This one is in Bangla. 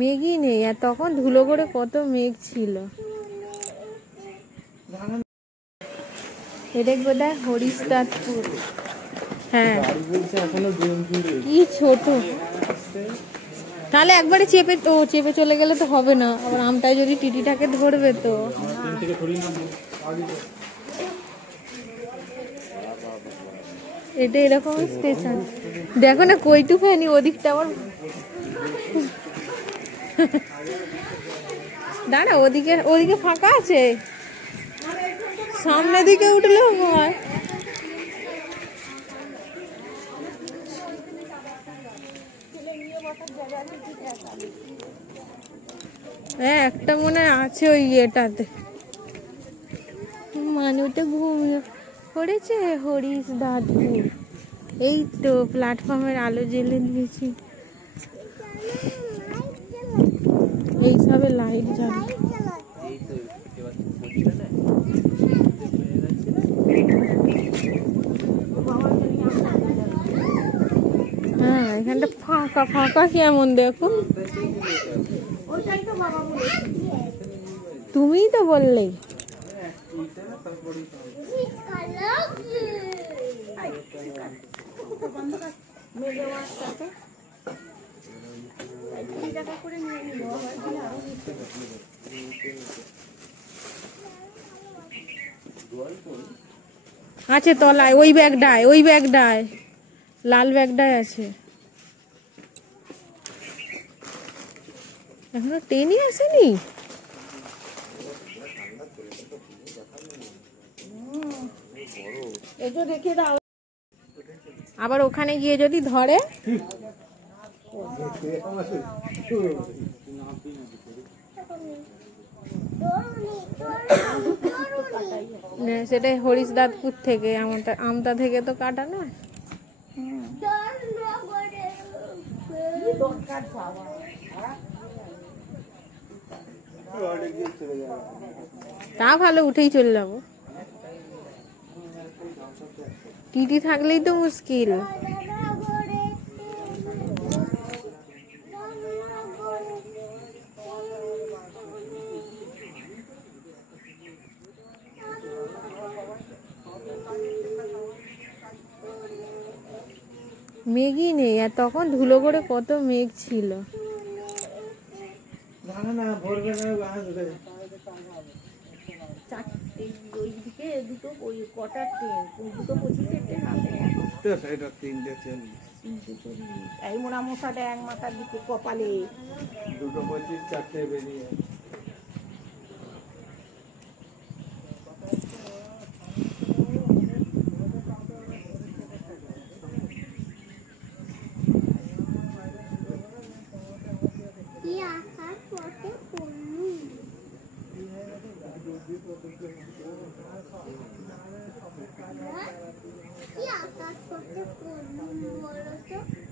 মেঘই নেই, আর তখন ধুলো করে কত মেঘ ছিল। এটা বোধহয় হরিশদাসপুর। হ্যাঁ, কি ছোট। তাহলে একবারে চেপে চলে গেলে তো হবে না, আবার আমতায় যদি টিটিটাকে ধরবে তো। এটা এরকম স্টেশন, দেখো না কইটুখানি ওদিকটা আবার। দাঁড়া, ওদিকে ফাঁকা আছে, সামনে দিকে উঠলেও হয়। হ্যাঁ, একটা মনে আছে ওই ইয়েটাতে, মানুষটা ঘুমিয়ে পড়েছে। হরিশদাসপুর, এই তো প্ল্যাটফর্মের আলো জ্বেলে দিয়েছি, এইসবে লাইট জ্বালা। হ্যাঁ, এখানটা ফাঁকা ফাঁকা কেমন দেখো। তুমিই তো বললে। আছে তলায়, ওই ব্যাগটায় লাল ব্যাগটায় আছে। এখনো ট্রেনই আসেনি। আবার ওখানে গিয়ে যদি ধরে, সেটাই হরিশদাসপুর থেকে, আমতা থেকে তো কাটা না। তা ভালো, উঠেই চলে যাবো। টিটি থাকলেই তো মুশকিল। মেঘই নেই, আর তখন ধুলো করে কত মেঘ ছিল। এই মোড়া মশাটা এক মাথার দিকে কপালে 2:25 4টে বেরিয়ে। কি আকাশ করতে বলো তো।